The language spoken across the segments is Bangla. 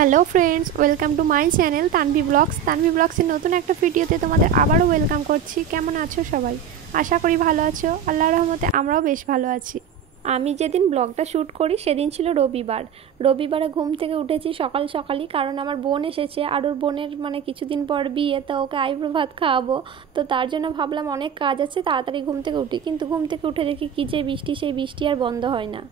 Hello friends, welcome to my channel Tanvi ব্লগসের নতুন একটা ভিডিওতে তোমাদের আবারও ওয়েলকাম করছি। কেমন আছো সবাই? আশা করি ভালো আছো। আল্লাহর রহমতে আমরাও বেশ ভালো আছি। আমি যেদিন ব্লগটা শ্যুট করি সেদিন ছিল রবিবারে ঘুম থেকে উঠেছি সকাল সকালই, কারণ আমার বোন এসেছে আর ওর বোনের কিছুদিন পর বিয়ে, তো ওকে আইব্রো ভাত খাওয়াবো। তো তার জন্য ভাবলাম অনেক কাজ আছে, তাড়াতাড়ি ঘুম থেকে উঠি। কিন্তু ঘুম থেকে উঠে দেখি কী যে বৃষ্টি, সেই বৃষ্টি আর বন্ধ হয় না।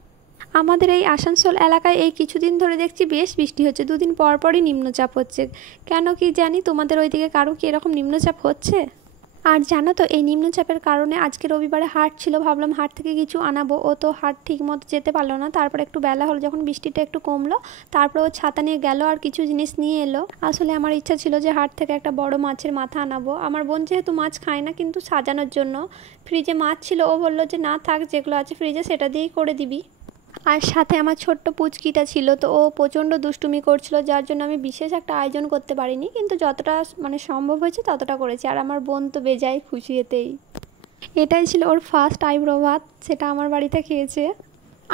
আমাদের এই আসানসোল এলাকায় এই কিছুদিন ধরে দেখছি বেশ বৃষ্টি হচ্ছে, দুদিন পর পরই নিম্নচাপ হচ্ছে। কেন কি জানি, তোমাদের ওইদিকে কারো কি এরকম নিম্নচাপ হচ্ছে? আর জানো তো, এই নিম্নচাপের কারণে আজকে রবিবারে হাট ছিল, ভাবলাম হাট থেকে কিছু আনাবো। ও তো হাট ঠিক মতো যেতে পারলো না। তারপর একটু বেলা হলো, যখন বৃষ্টিটা একটু কমলো, তারপর ও ছাতা নিয়ে গেল আর কিছু জিনিস নিয়ে এলো। আসলে আমার ইচ্ছা ছিল যে হাট থেকে একটা বড় মাছের মাথা আনাবো। আমার বোন যেহেতু মাছ খায় না, কিন্তু সাজানোর জন্য ফ্রিজে মাছ ছিল, ও বললো যে না থাক, যেগুলো আছে ফ্রিজে সেটা দিয়েই করে দিবি। আর সাথে আমার ছোট্ট পুচকিটা ছিল, তো ও প্রচণ্ড দুষ্টুমি করছিল, যার জন্য আমি বিশেষ একটা আয়োজন করতে পারিনি, কিন্তু যতটা সম্ভব হয়েছে ততটা করেছি। আর আমার বোন তো বেজায় খুশি এতেই। এটাই ছিল ওর ফার্স্ট আইব্রো ভাত, সেটা আমার বাড়িতে খেয়েছে।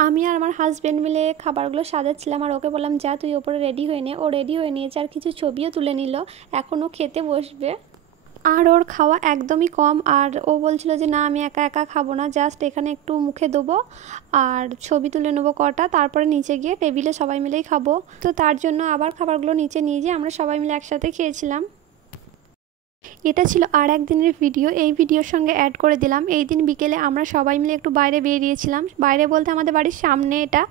আমি আর আমার হাজব্যান্ড মিলে খাবারগুলো সাজাচ্ছিলাম, আর ওকে বললাম যা তুই ওপরে রেডি হয়ে নে। ও রেডি হয়ে নিয়েছে আর কিছু ছবিও তুলে নিল। এখনও খেতে বসবে। আর ওর খাওয়া একদমই কম, আর ও বলছিল যে না আমি একা একা খাবো না, জাস্ট এখানে একটু মুখে দেবো আর ছবি তুলে নেবো কটা, তারপরে নিচে গিয়ে টেবিলে সবাই মিলেই খাবো। তো তার জন্য আবার খাবারগুলো নিচে নিয়ে যেয়ে আমরা সবাই মিলে একসাথে খেয়েছিলাম। এটা ছিল আর একদিনের ভিডিও, এই ভিডিওর সঙ্গে অ্যাড করে দিলাম। এই দিন বিকেলে আমরা সবাই মিলে একটু বাইরে বেরিয়েছিলাম। বাইরে বলতে আমাদের বাড়ির সামনে, এটা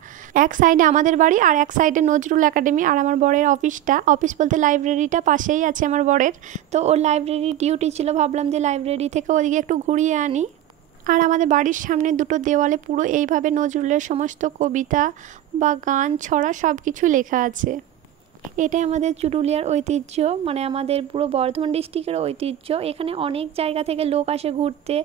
এক সাইডে আমাদের বাড়ি আর এক সাইডে নজরুল একাডেমি আর আমার বরের অফিসটা। অফিস বলতে লাইব্রেরিটা পাশেই আছে আমার বরের। তো ওর লাইব্রেরি ডিউটি ছিল, ভাবলাম যে লাইব্রেরি থেকে ওদিকে একটু ঘুরিয়ে আনি। আর আমাদের বাড়ির সামনে দুটো দেওয়ালে পুরো এইভাবে নজরুলের সমস্ত কবিতা বা গান ছড়া সব কিছু লেখা আছে। এটাই আমাদের চুরুলিয়ার ঐতিহ্য, আমাদের পুরো বর্ধমান ডিস্ট্রিক্টের ঐতিহ্য। এখানে অনেক জায়গা থেকে লোক আসে ঘুরতে,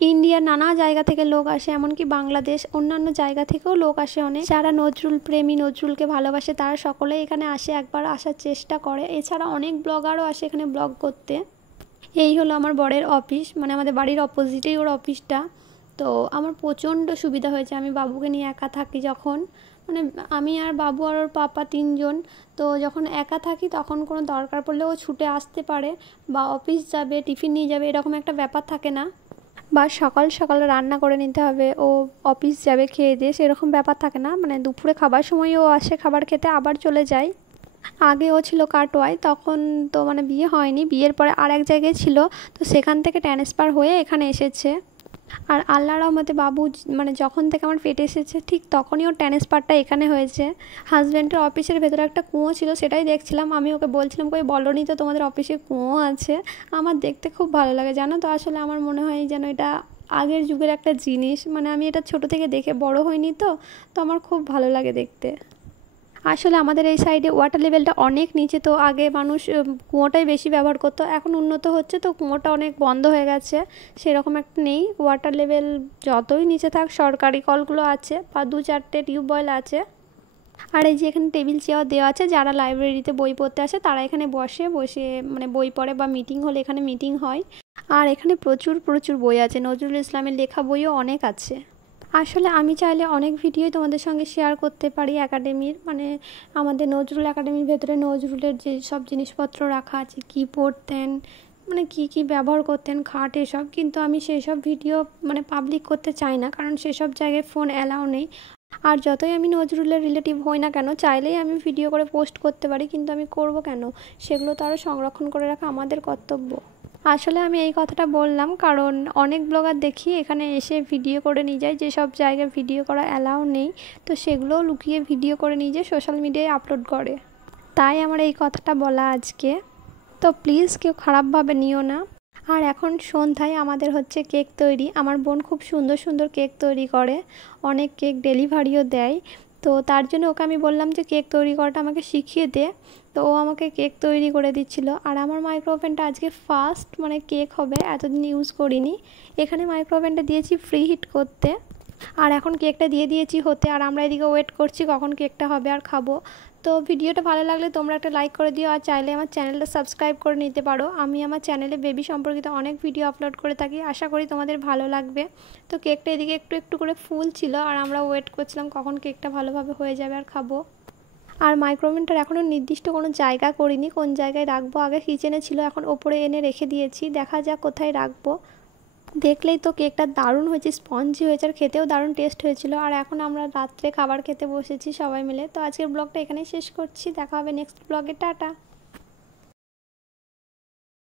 ইন্ডিয়ার নানা জায়গা থেকে লোক আসে, এমনকি বাংলাদেশ অন্যান্য জায়গা থেকেও লোক আসে অনেক। যারা নজরুল প্রেমী, নজরুলকে ভালোবাসে, তারা সকলেই এখানে আসে, একবার আসার চেষ্টা করে। এছাড়া অনেক ব্লগারও আসে এখানে ব্লগ করতে। এই হলো আমার বরের অফিস, আমাদের বাড়ির অপোজিটেই ওর অফিসটা। তো আমার প্রচণ্ড সুবিধা হয়েছে, আমি বাবুকে নিয়ে একা থাকি যখন, আমি আর বাবু আর ওর পাপা তিনজন। তো যখন একা থাকি তখন কোনো দরকার পড়লে ও ছুটে আসতে পারে, বা অফিস যাবে, টিফিন নিয়ে যাবে, এরকম একটা ব্যাপার থাকে না। বা সকাল সকাল রান্না করে নিতে হবে, ও অফিস যাবে খেয়ে দিয়ে, সেরকম ব্যাপার থাকে না। দুপুরে খাবার সময় ও আসে খাবার খেতে, আবার চলে যায়। আগে ও ছিল কাটোয়ায়, তখন তো বিয়ে হয়নি, বিয়ের পরে আর এক জায়গায় ছিল, তো সেখান থেকে ট্রান্সফার হয়ে এখানে এসেছে। আর আল্লাহর রহমতে বাবু যখন থেকে আমার পেটে এসেছে ঠিক তখনই ওর ট্রান্সফারটা এখানে হয়েছে। হাজব্যান্ডের অফিসের ভেতরে একটা কুয়ো ছিল, সেটাই দেখছিলাম। আমি ওকে বলছিলাম, কই বলোনি তো তোমাদের অফিসে কুয়ো আছে। আমার দেখতে খুব ভালো লাগে জানো তো। আসলে আমার মনে হয় যেন এটা আগের যুগের একটা জিনিস, আমি এটা ছোট থেকে দেখে বড় হইনি, তো আমার খুব ভালো লাগে দেখতে। আসলে আমাদের এই সাইডে ওয়াটার লেভেলটা অনেক নিচে, তো আগে মানুষ কুয়োটাই বেশি ব্যবহার করতো। এখন উন্নত হচ্ছে, তো কুয়োটা অনেক বন্ধ হয়ে গেছে, সেরকম একটা নেই। ওয়াটার লেভেল যতই নিচে থাক, সরকারি কলগুলো আছে বা 2-4টে টিউবওয়েল আছে। আর এই যে এখানে টেবিল চেয়ার দেওয়া আছে, যারা লাইব্রেরিতে বই পড়তে আসে তারা এখানে বসে বই পড়ে, বা মিটিং হলে এখানে মিটিং হয়। আর এখানে প্রচুর প্রচুর বই আছে, নজরুল ইসলামের লেখা বইও অনেক আছে। আসলে আমি চাইলে অনেক ভিডিওই তোমাদের সঙ্গে শেয়ার করতে পারি একাডেমির, আমাদের নজরুল একাডেমির ভেতরে নজরুলের যে সব জিনিসপত্র রাখা আছে, কী পড়তেন, কী কী ব্যবহার করতেন, খাট এসব। কিন্তু আমি সেসব ভিডিও পাবলিক করতে চাই না, কারণ সেসব জায়গায় ফোন অ্যালাউ নেই। আর যতই আমি নজরুলের রিলেটিভ হই না কেন, চাইলেই আমি ভিডিও করে পোস্ট করতে পারি, কিন্তু আমি করব কেন? সেগুলো তো আরও সংরক্ষণ করে রাখা আমাদের কর্তব্য। আসলে আমি এই কথাটা বললাম কারণ অনেক ব্লগার দেখি এখানে এসে ভিডিও করে নিয়ে যায়, যেসব জায়গায় ভিডিও করা অ্যালাউ নেই, তো সেগুলোও লুকিয়ে ভিডিও করে নিয়ে যেয়ে সোশ্যাল মিডিয়ায় আপলোড করে। তাই আমার এই কথাটা বলা আজকে। তো প্লিজ কেউ খারাপভাবে নিও না। আর এখন সন্ধ্যায় আমাদের হচ্ছে কেক তৈরি। আমার বোন খুব সুন্দর সুন্দর কেক তৈরি করে, অনেক কেক ডেলিভারিও দেয়। তো তার জন্য ওকে আমি বললাম যে কেক তৈরি করাটা আমাকে শিখিয়ে দে। তো ও আমাকে কেক তৈরি করে দিচ্ছিল। আর আমার মাইক্রো ওভেনটা আজকে ফার্স্ট কেক হবে, এতদিন ইউজ করিনি। এখানে মাইক্রো ওভেনটা দিয়েছি ফ্রি হিট করতে, আর এখন কেকটা দিয়ে দিয়েছি হতে। আর আমরা এদিকে ওয়েট করছি কখন কেকটা হবে আর খাবো। তো ভিডিওটা ভালো লাগলে তোমরা একটা লাইক করে দিও, আর চাইলে আমার চ্যানেলটা সাবস্ক্রাইব করে নিতে পারো। আমি আমার চ্যানেলে বেবি সম্পর্কিত অনেক ভিডিও আপলোড করে থাকি, আশা করি তোমাদের ভালো লাগবে। তো কেকটা এদিকে একটু একটু করে ফুল ছিল, আর আমরা ওয়েট করছিলাম কখন কেকটা ভালোভাবে হয়ে যাবে আর খাবো। আর মাইক্রোওভেনটার এখনও নির্দিষ্ট কোনো জায়গা করিনি, কোন জায়গায় রাখবো। আগে কিচেনে ছিল, এখন ওপরে এনে রেখে দিয়েছি, দেখা যাক কোথায় রাখবো। দেখলেই তো কেকটা দারুণ হয়েছে, স্পঞ্জি হয়েছে আর খেতেও দারুণ টেস্ট হয়েছিল। আর এখন আমরা রাত্রে খাবার খেতে বসেছি সবাই মিলে। তো আজকের ব্লগটা এখানেই শেষ করছি, দেখা হবে নেক্সট ব্লগে, টাটা।